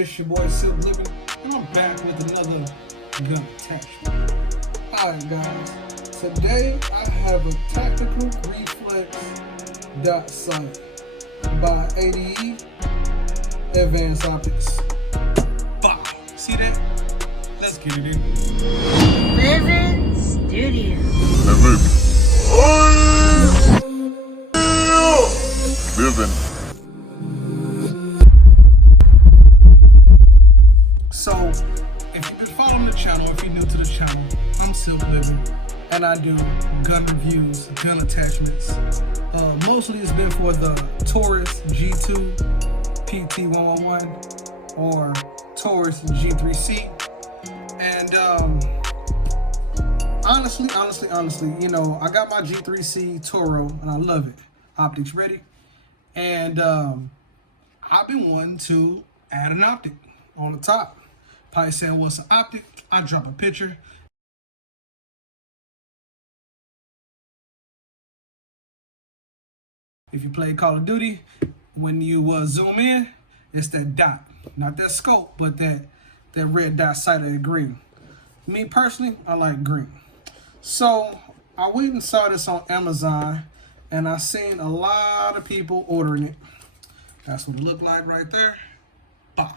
It's your boy Silk Living, and I'm back with another gun attachment. Alright guys, today I have a tactical reflex dot sight by ADE Advanced Optics. Bah! See that? Let's get it in. Living Studio. Living. So, if you've been following the channel, if you're new to the channel, I'm Silk Living, and I do gun reviews, gun attachments. Mostly it's been for the Taurus G2 PT111 or Taurus G3c. And honestly, you know, I got my g3c Turo and I love it. Optics ready. And I've been wanting to add an optic on the top. Probably saying, what's an optic? I drop a picture. If you play Call of Duty, when you zoom in, it's that dot. Not that scope, but that red dot sight of the green. Me personally, I like green. So I went and saw this on Amazon, and I seen a lot of people ordering it. That's what it looked like right there. Bah.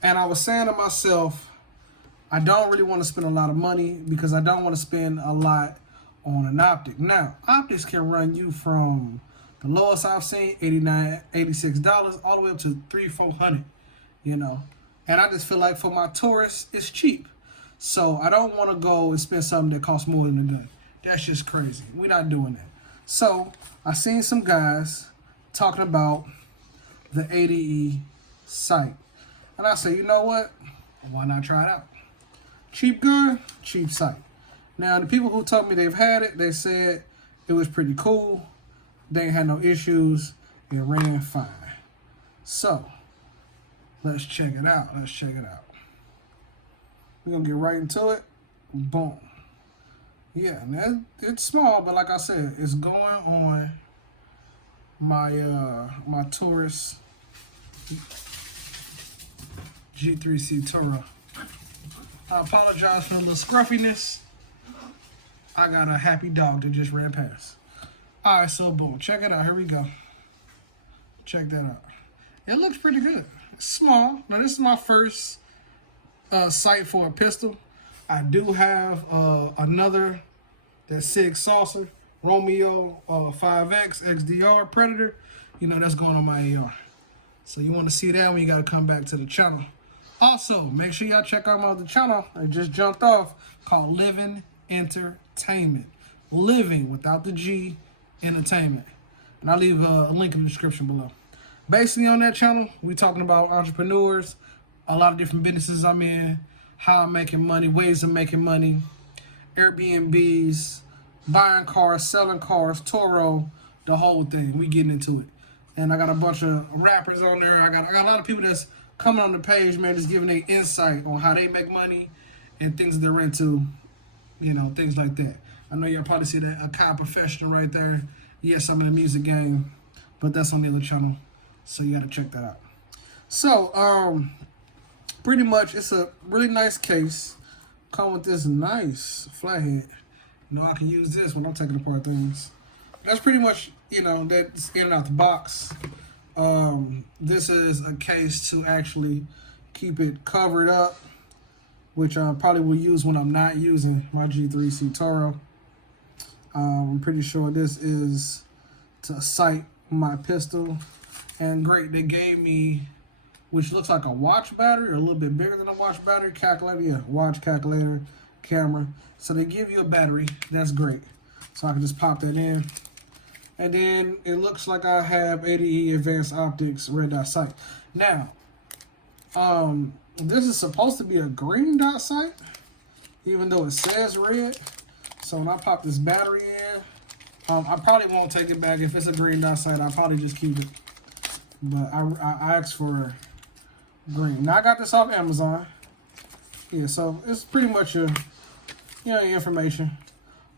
And I was saying to myself, I don't really want to spend a lot of money because I don't want to spend a lot on an optic. Now, optics can run you from the lowest I've seen, $89, $86, all the way up to $300-400, you know. And I just feel like for my Taurus, it's cheap. So I don't want to go and spend something that costs more than a gun. That's just crazy. We're not doing that. So I seen some guys talking about the ADE sight. And I say, you know what? Why not try it out? Cheap gun, cheap sight. Now, the people who told me they've had it, they said it was pretty cool. They ain't had no issues. It ran fine. So, let's check it out. Let's check it out. We're going to get right into it. Boom. Yeah, and it's small, but like I said, it's going on my my Taurus G3c Turo. I apologize for the little scruffiness. I got a happy dog that just ran past. Alright, so boom, check it out. Here we go. Check that out. It looks pretty good. It's small. Now this is my first sight for a pistol. I do have another, that SIG Saucer Romeo 5X XDR Predator. You know, that's going on my AR. So you want to see that when you got to come back to the channel. Also, make sure y'all check out my other channel. I just jumped off, called Living Entertainment. Living without the G, Entertainment. And I'll leave a link in the description below. Basically on that channel, we're talking about entrepreneurs, a lot of different businesses I'm in, how I'm making money, ways of making money, Airbnbs, buying cars, selling cars, Turo, the whole thing. We getting into it. And I got a bunch of rappers on there. I got a lot of people that's coming on the page, man, just giving their insight on how they make money and things they're into, you know, things like that. I know y'all probably see that, a Kai professional right there. Yes, I'm in the music game, but that's on the other channel, so you gotta check that out. So, pretty much, it's a really nice case. Come with this nice flathead. You know, I can use this when I'm taking apart things. That's pretty much, you know, that's in and out the box. This is a case to actually keep it covered up, which I probably will use when I'm not using my G3c Turo. I'm pretty sure this is to sight my pistol. And great, they gave me, which looks like a watch battery, or a little bit bigger than a watch battery, calculator, yeah, watch, calculator, camera. So they give you a battery, that's great. So I can just pop that in. And then it looks like I have ADE Advanced Optics red dot sight. Now, this is supposed to be a green dot sight, even though it says red. So when I pop this battery in, I probably won't take it back. If it's a green dot sight, I'll probably just keep it. But I asked for green. Now I got this off Amazon. Yeah, so it's pretty much your, you know, information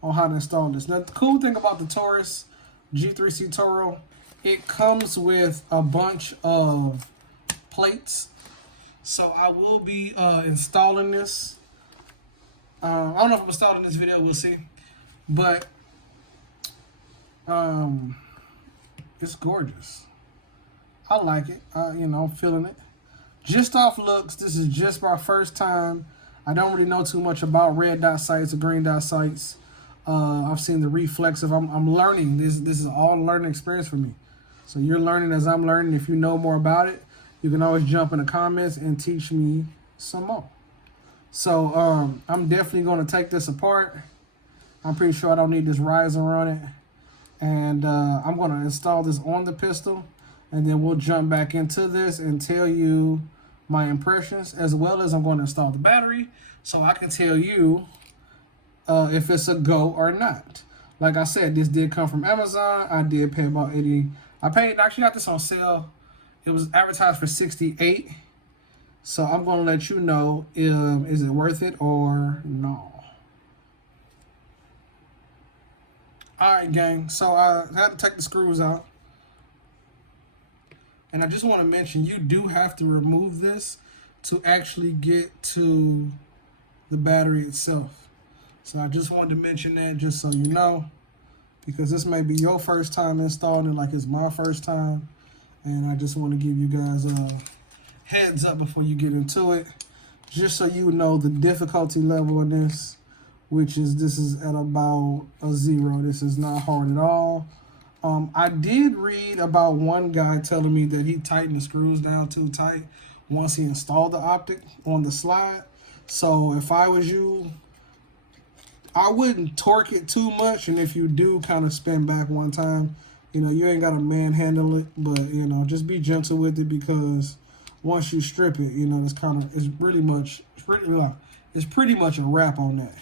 on how to install this. Now the cool thing about the Taurus G3c Turo, it comes with a bunch of plates So I will be installing this. I don't know if I'm installing this video, we'll see. But it's gorgeous. I like it. You know, I'm feeling it. Just off looks, this is just my first time. I don't really know too much about red dot sights or green dot sights. I've seen the Reflex. I'm learning. This is all a learning experience for me. So you're learning as I'm learning. If you know more about it, you can always jump in the comments and teach me some more. So I'm definitely going to take this apart. I'm pretty sure I don't need this riser on it. And I'm going to install this on the pistol. And then we'll jump back into this and tell you my impressions, as well as I'm going to install the battery so I can tell you if it's a go or not. Like I said, this did come from Amazon. I did pay about 80. I actually got this on sale. It was advertised for 68. So I'm going to let you know, is it worth it or no. All right, gang. So I had to take the screws out. And I just want to mention, you do have to remove this to actually get to the battery itself. So I just wanted to mention that just so you know, because this may be your first time installing it like it's my first time. And I just want to give you guys a heads up before you get into it, just so you know the difficulty level in this, which is this is at about a 0. This is not hard at all. I did read about one guy telling me that he tightened the screws down too tight once he installed the Optic on the slide. So if I was you, I wouldn't torque it too much. And if you do kind of spin back one time, you know, you ain't got to manhandle it, but, you know, just be gentle with it, because once you strip it, you know, it's pretty much a wrap on that.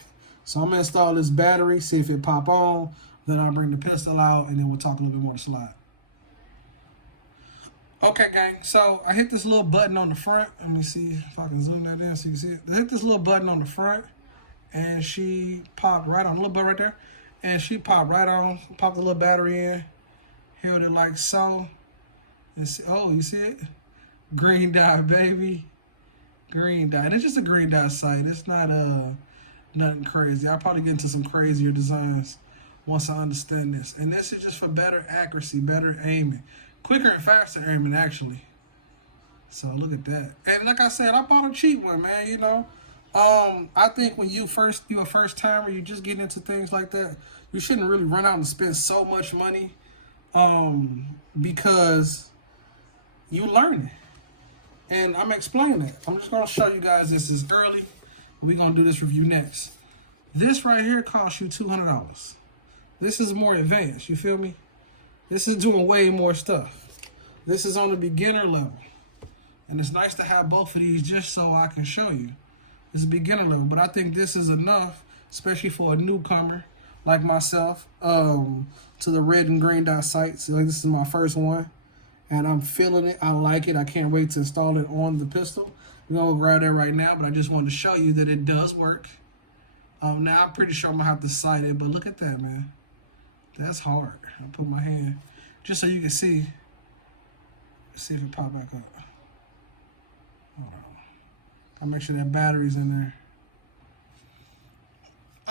So I'm going to install this battery, see if it pop on. Then I'll bring the pistol out, and then we'll talk a little bit more to slide. Okay, gang. So I hit this little button on the front. Let me see if I can zoom that in so you can see it. I hit this little button on the front, and she popped right on. A little button right there. And she popped right on. Popped the little battery in. Held it like so. And see, oh, you see it? Green dot, baby. Green dot. And it's just a green dot sight. It's not nothing crazy. I'll probably get into some crazier designs once I understand this. And this is just for better accuracy, better aiming. Quicker and faster aiming, actually. So look at that. And like I said, I bought a cheap one, man, you know. I think when you're a first timer, you just get into things like that, you shouldn't really run out and spend so much money, because you learn it. And I'm explaining it. I'm just going to show you guys this is early. We're going to do this review next. This right here costs you $200. This is more advanced, you feel me? This is doing way more stuff. This is on the beginner level. And it's nice to have both of these just so I can show you. This is beginner level, but I think this is enough, especially for a newcomer like myself, to the red and green dot sights. Like, this is my first one, and I'm feeling it. I like it. I can't wait to install it on the pistol. We're going to grab that right now, but I just wanted to show you that it does work. Now, I'm pretty sure I'm going to have to sight it, but look at that, man. That's hard. I'll put my hand just so you can see. See if it pop back up. Hold on. I'll make sure that battery's in there.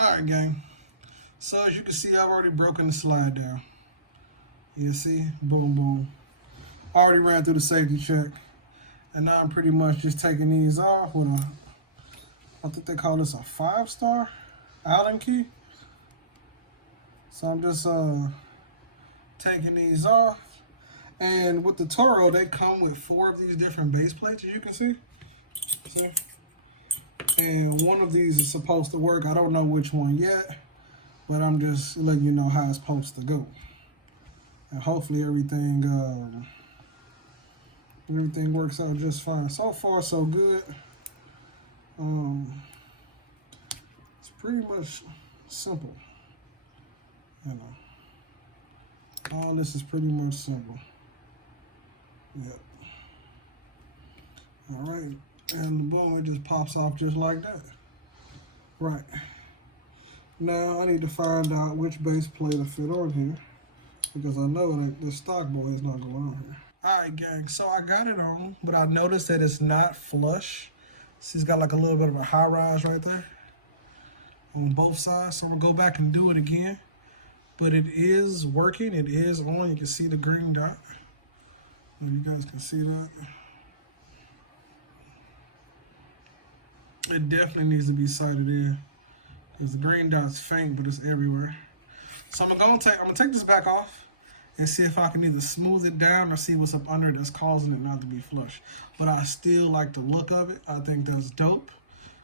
Alright, gang. So as you can see, I've already broken the slide down. You see? Boom, boom. Already ran through the safety check. And now I'm pretty much just taking these off with I think they call this a 5-star Allen key. So I'm just taking these off. And with the Turo, they come with 4 of these different base plates, as you can see. See? And one of these is supposed to work. I don't know which one yet, but I'm just letting you know how it's supposed to go. And hopefully everything works out just fine. So far, so good. It's pretty much simple. You know, all this is pretty much simple. Yep. All right, and boom, it just pops off just like that. Right. Now I need to find out which base plate to fit on here, because I know that the stock boy is not going on here. Alright, gang, so I got it on, but I noticed that it's not flush. See, it's got like a little bit of a high rise right there on both sides. So I'm gonna go back and do it again. But it is working, it is on. You can see the green dot. If you guys can see that. It definitely needs to be sighted in. Because the green dot's faint, but it's everywhere. So I'm gonna take this back off and see if I can either smooth it down or see what's up under it that's causing it not to be flush. But I still like the look of it. I think that's dope,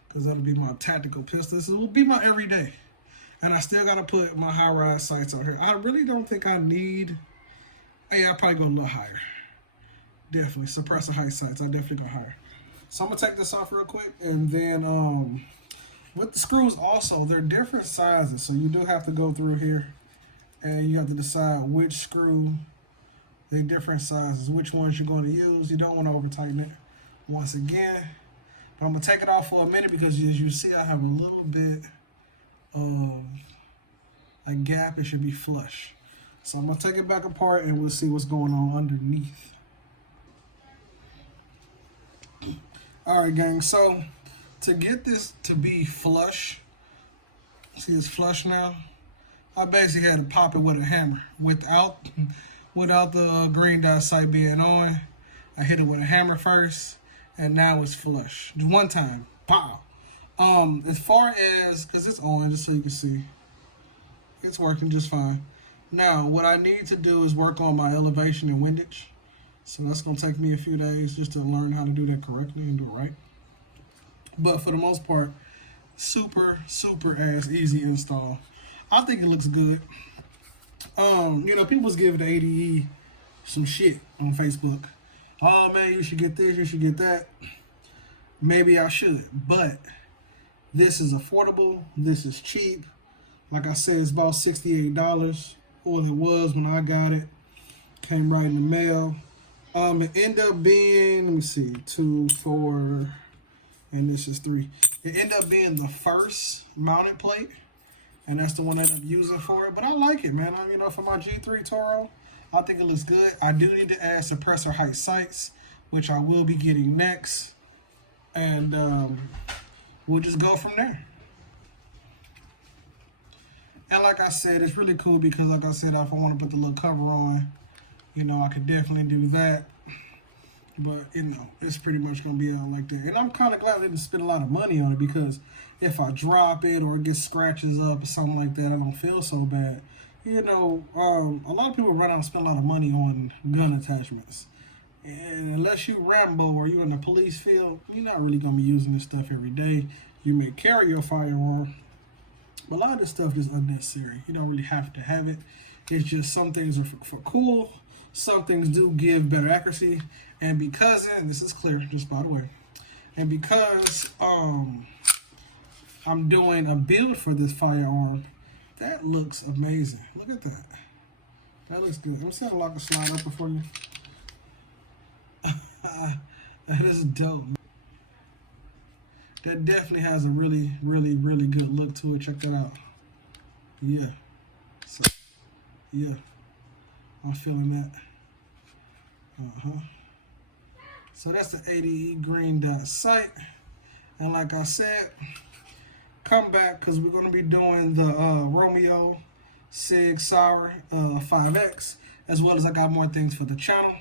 because that'll be my tactical pistol. This will be my everyday. And I still gotta put my high-rise sights on here. I really don't think I need, hey, I'll probably go a little higher. Definitely, suppressor height sights, I definitely go higher. So I'm gonna take this off real quick, and then with the screws also, they're different sizes. So you do have to go through here and you have to decide which screw, they're different sizes, which ones you're going to use. You don't want to over tighten it once again. But I'm going to take it off for a minute because as you see, I have a little bit of a gap. It should be flush. So I'm going to take it back apart and we'll see what's going on underneath. All right, gang. So to get this to be flush, see it's flush now, I basically had to pop it with a hammer. Without the green dot sight being on, I hit it with a hammer first, and now it's flush. Just one time, pow. As far as, because it's on, just so you can see, it's working just fine. Now, what I need to do is work on my elevation and windage. So that's going to take me a few days just to learn how to do that correctly and do it right. But for the most part, super ass easy install. I think it looks good. You know, people give the ADE some shit on Facebook. Oh man, you should get this, you should get that. Maybe I should, but this is affordable. This is cheap. Like I said, it's about $68, or it was when I got it. Came right in the mail. It ended up being, let me see, 2, 4, and this is 3. It ended up being the first mounted plate, and that's the one I ended up using for it. But I like it, man. You know, for my G3turo, I think it looks good. I do need to add suppressor height sights, which I will be getting next, and we'll just go from there. And like I said, it's really cool because, like I said, if I want to put the little cover on, you know, I could definitely do that. But, you know, it's pretty much going to be out like that. And I'm kind of glad I didn't spend a lot of money on it, because if I drop it or it gets scratches up or something like that, I don't feel so bad. You know, a lot of people run out and spend a lot of money on gun attachments. And unless you Rambo or you're in the police field, you're not really going to be using this stuff every day. You may carry your firearm, but a lot of this stuff is unnecessary. You don't really have to have it. It's just some things are for cool. Some things do give better accuracy. And because, and this is clear, just by the way, and because I'm doing a build for this firearm, that looks amazing. Look at that. That looks good. Let me see how I can slide up for you. That is dope. That definitely has a really good look to it. Check that out. Yeah. So, yeah. I'm feeling that. So that's the ADE green dot sight. And like I said, come back because we're going to be doing the Romeo Sig Sauer 5X, as well as I got more things for the channel.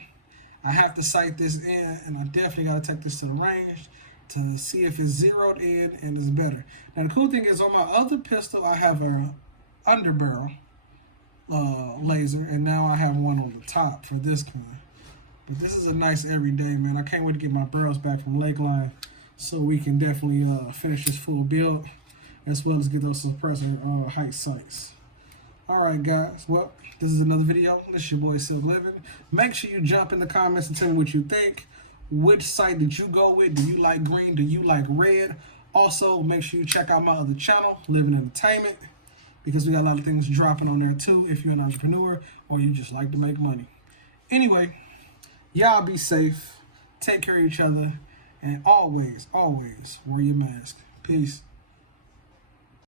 I have to sight this in, and I definitely got to take this to the range to see if it's zeroed in and it's better. Now the cool thing is, on my other pistol, I have a underbarrel laser, and now I have one on the top for this kind. But this is a nice everyday, man. I can't wait to get my barrels back from Lakeline so we can definitely finish this full build, as well as get those suppressor height sights. Alright guys, well, this is another video. This is your boy Silk Living. Make sure you jump in the comments and tell me what you think. Which sight did you go with? Do you like green? Do you like red? Also, make sure you check out my other channel, Living Entertainment, because we got a lot of things dropping on there too if you're an entrepreneur or you just like to make money. Anyway, y'all be safe, take care of each other, and always wear your mask. Peace.